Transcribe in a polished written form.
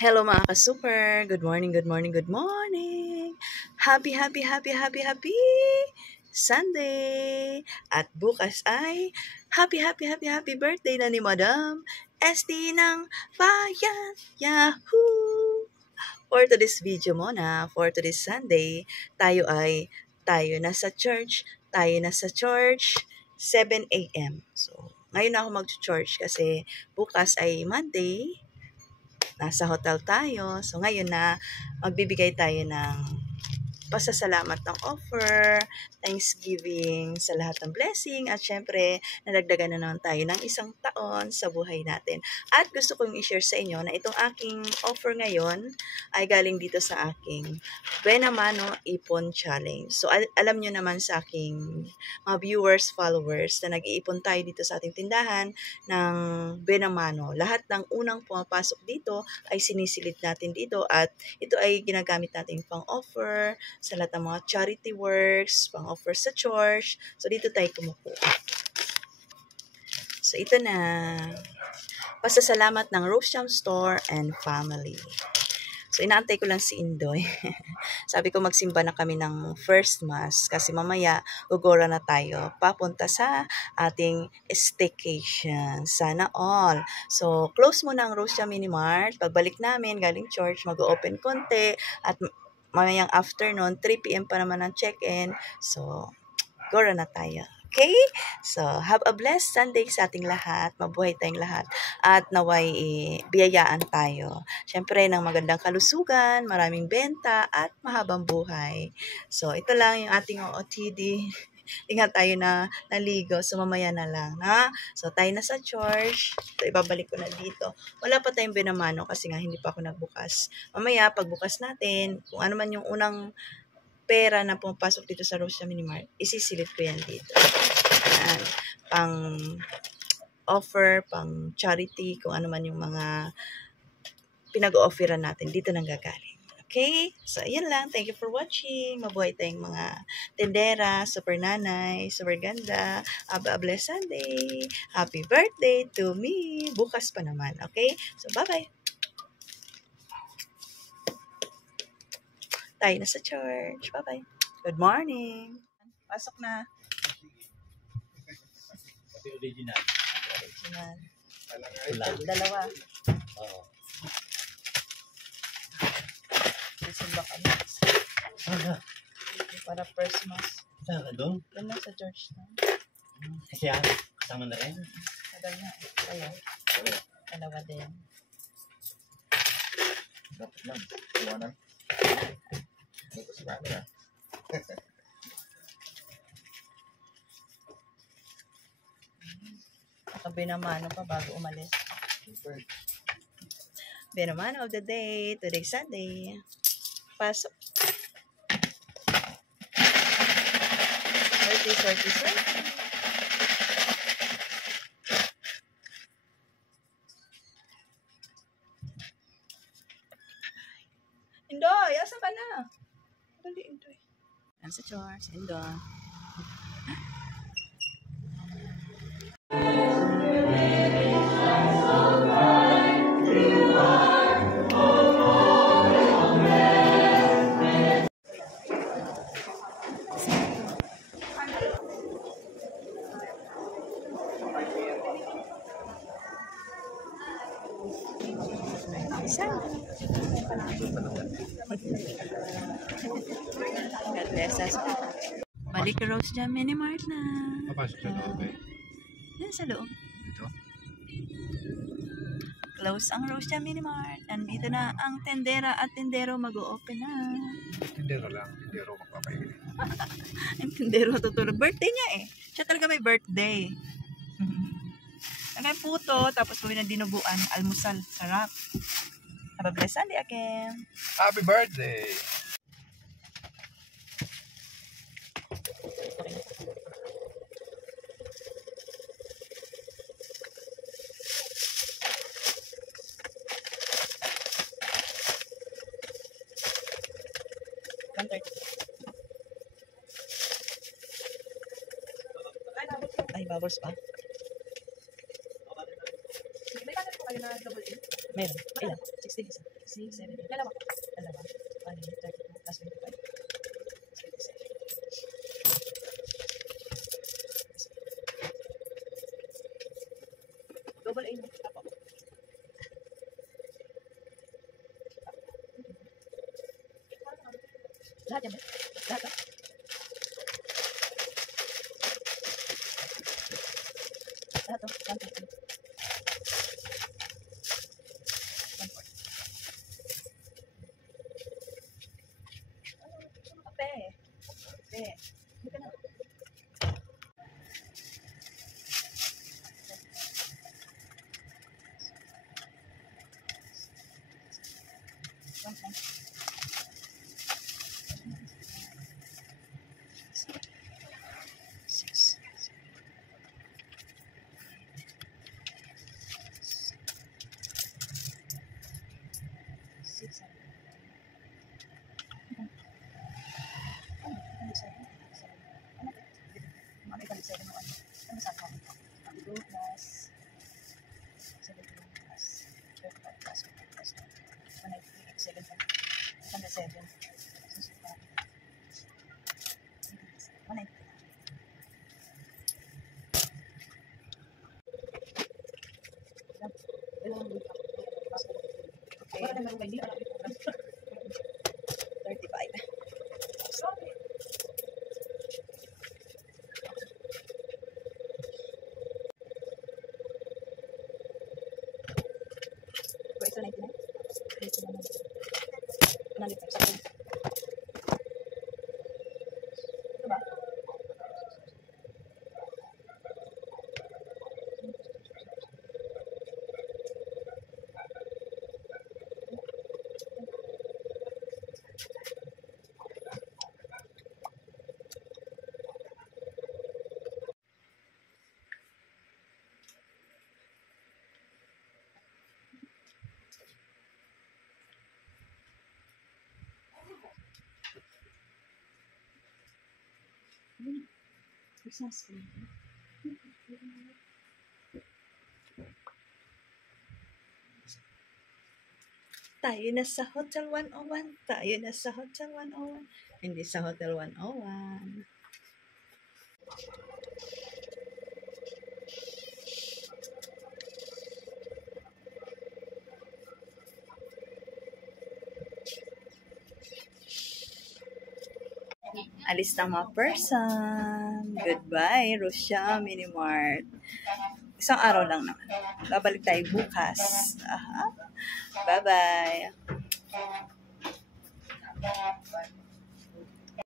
Hello mga ka-super! Good morning, good morning, good morning! Happy Sunday! At bukas ay happy birthday na ni Madam ST ng Bayan! Yahoo! For today's video muna, for today's Sunday, tayo na sa church, 7 a.m. So, ngayon ako mag-church kasi bukas ay Monday, nasa hotel tayo. So, ngayon na magbibigay tayo ng pasasalamat ng offer, Thanksgiving sa lahat ng blessing, at syempre, nadagdagan na naman tayo ng 1 taon sa buhay natin. At gusto kong i-share sa inyo na itong aking offer ngayon ay galing dito sa aking Benamano Ipon Challenge. So, alam nyo naman sa aking mga viewers, followers, na nag-iipon tayo dito sa ating tindahan ng Benamano. Lahat ng unang pumapasok dito ay sinisilid natin dito at ito ay ginagamit natin pang offer sa lahat ng mga charity works, pang-offer sa church. So, dito tayo kumukuha. So, ito na. Pasasalamat ng Rose Jam Store and Family. So, inaantay ko lang si Indoy. Sabi ko magsimba na kami ng first mass kasi mamaya gugora na tayo papunta sa ating staycation. Sana all. So, close muna ang Rose Jam Mini Mart. Pagbalik namin galing church, mag-open konti at mamayang afternoon, 3 p.m. pa naman ang check-in. So, gora na tayo. Okay? So, have a blessed Sunday sa ating lahat. Mabuhay tayong lahat. At naway biyayaan tayo. Siyempre, ng magandang kalusugan, maraming benta, at mahabang buhay. So, ito lang yung ating OOTD. Ingat tayo na naligo. So, mamaya na lang. Na? So, tayo na sa church. So, ibabalik ko na dito. Wala pa tayong Benamano kasi nga hindi pa ako nagbukas. Mamaya, pagbukas natin, kung ano man yung unang pera na pumapasok dito sa Rose Jam Mini Mart, isisilip ko yan dito. Yan. Pang offer, pang charity, kung ano man yung mga pinag-o-offeran natin, dito nang gagaling. Okay? So, yun lang. Thank you for watching. Mabuhay tayong mga tendera, super nanay, super ganda. Have a blessed Sunday. Happy birthday to me. Bukas pa naman. Okay? So, bye-bye. Tayo na sa church. Bye-bye. Good morning. Pasok na. Original. Original. Ulan. Dalawa. Oo. Simba kami. Para first mass. Saan ka doon? Doon lang sa church na. Kasi kasama na rin. Tagal na. Ayan. Dalawa din. Dapat lang. Iwanan. Ito si camera. Benamano pa bago umalis. Benamano of the day. Today Sunday. Pasok. Sorty. Indoy, asa ka na? Dali, Indoy. Yan sa church, Indoy. God bless us. Balik ka Rose Jam Mini Mart na. Papasok sa loob eh. Yan sa loob. Dito? Close ang Rose Jam Mini Mart. Nandito na ang tendera at tendero mag-o-open na. Tindero lang. Tindero magpapahingi. Ang tendero tutulog. Birthday niya eh. Siya talaga may birthday. Nagay puto, tapos gawin ng dinuguan, almusal, sarap. Have a blessed Sunday again. Happy birthday! Ay, bubbles pa. May kanan po kayo na double A? Meron. Ilan? 16 isa. 6, 7, 8. Dalawa. Dalawa. 32 plus 25. 27. Double A mo. Apo. Lahat yan. Lahat. Lahat. Lahat. Okay. 35. Wait, so 99? 100. Diba? Tayo na sa Hotel 101. Tayo na sa Hotel 101. Hindi sa Hotel 101. Alis na mga person. Goodbye, Russia Mini Mart. Isang araw lang naman. Babalik tayo bukas. Aha. Bye-bye.